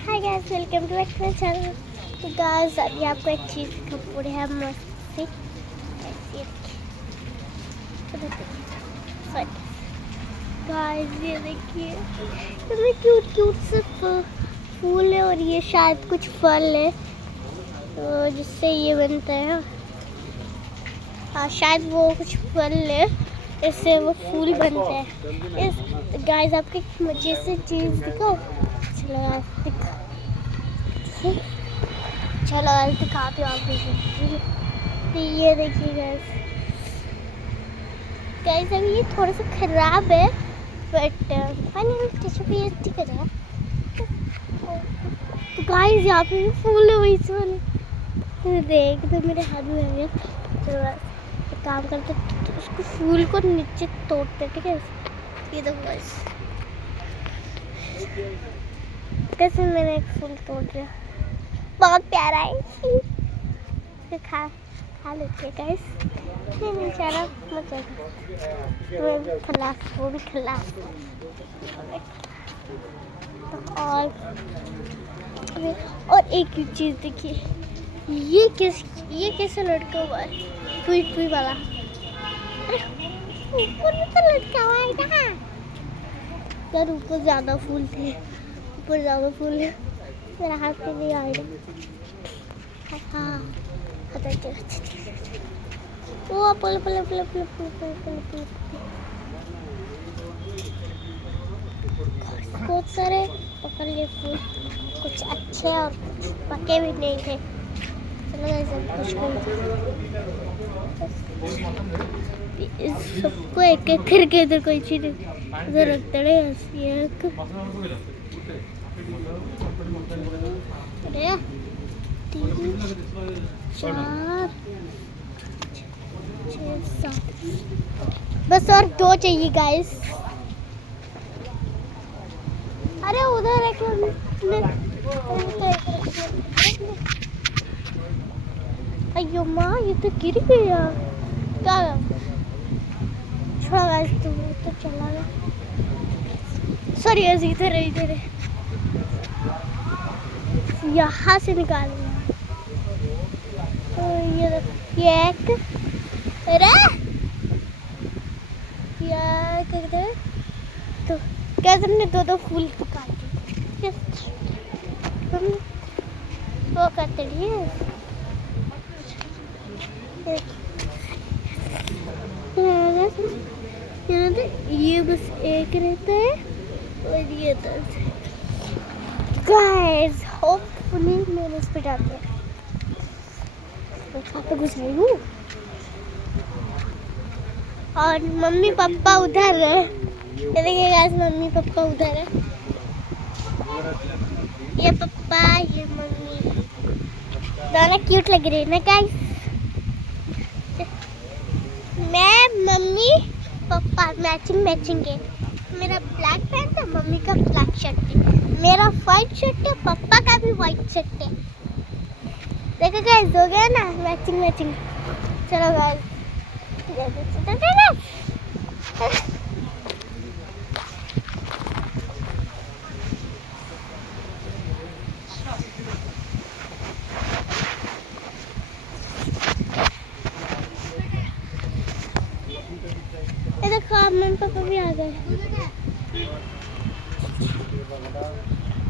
Hi guys, welcome to back to my channel. तो guys अभी आपको एक चीज़ दिखाऊँ है मस्त सी ऐसी गाइस, ये देखिए कितने क्यूट क्यूट से फूल है और ये शायद कुछ फल है तो जिससे ये बनता है। हाँ, शायद वो कुछ फल है, इससे वो फूल बनते हैं। इस गाइस आपको एक मजे से चीज़ दिखाओ। चलो दिखाती हूँ आपको। ये देखिए गाइस अभी ये थोड़ा सा खराब है बट फाइनली टिश्यू भी ठीक हो जाएगा। तो गाइस यहाँ पे भी फूल है वही से वाले, तो देख तो मेरे हाथ में आ गया। तो एक काम करते तो उसको फूल को नीचे तोड़ते, ठीक है। ये देखो गाइस कैसे मैंने एक फूल तोड़ दिया, बहुत प्यारा है। खा लेते हैं गाइस। नहीं बेचारा मत जाएगा, खल्लास, वो भी खल्लास। और एक चीज़ देखिए, ये कैसे लटका हुआ है, टुई वाला ऊपर में तो लटका हुआ है ना यार। ऊपर ज़्यादा फूल थे, ऊपर ज़्यादा फूल है, मेरा हाथ पे नहीं आएगा। हाँ वो पल पल पल पल पल पल पल पल बहुत सारे पकड़ लिए फूल, कुछ अच्छे और कुछ पके भी नहीं थे। चलो ऐसे कुछ इस सबको एक एक करके इधर कोई चीज इधर रखते हैं। अरे 3 4 6 7 बस और 2 चाहिए गाइस। अरे उधर एक अयो माँ, ये तो गिर गया। क्या छोड़ा गाइस, तो चला गया। सॉरी गाइस, इधर है यहाँ से निकालना। तो ये एक अरे यार तो क्या हमने 2 फूल काट दिए, हम वो करते लिए। ये बस एक रहता है और ये 10 गाइस। होपफुली मैंने इस पे डाल दिया, तो कुछ नहीं हूँ। और मम्मी पापा उधर है, ये देखिए गाइस, मम्मी पापा उधर है। ये पापा, ये मम्मी, दोनों क्यूट लग रहे हैं ना गाइस। मैं मम्मी पापा मैचिंग है। मेरा ब्लैक पैंट है, मम्मी का ब्लैक शर्ट है, मेरा व्हाइट शर्ट है, पापा का भी व्हाइट शर्ट है। देखो गाइस, हो गया ना मैचिंग। चलो गाइस ये देखो, मम्मी पापा भी आ गए।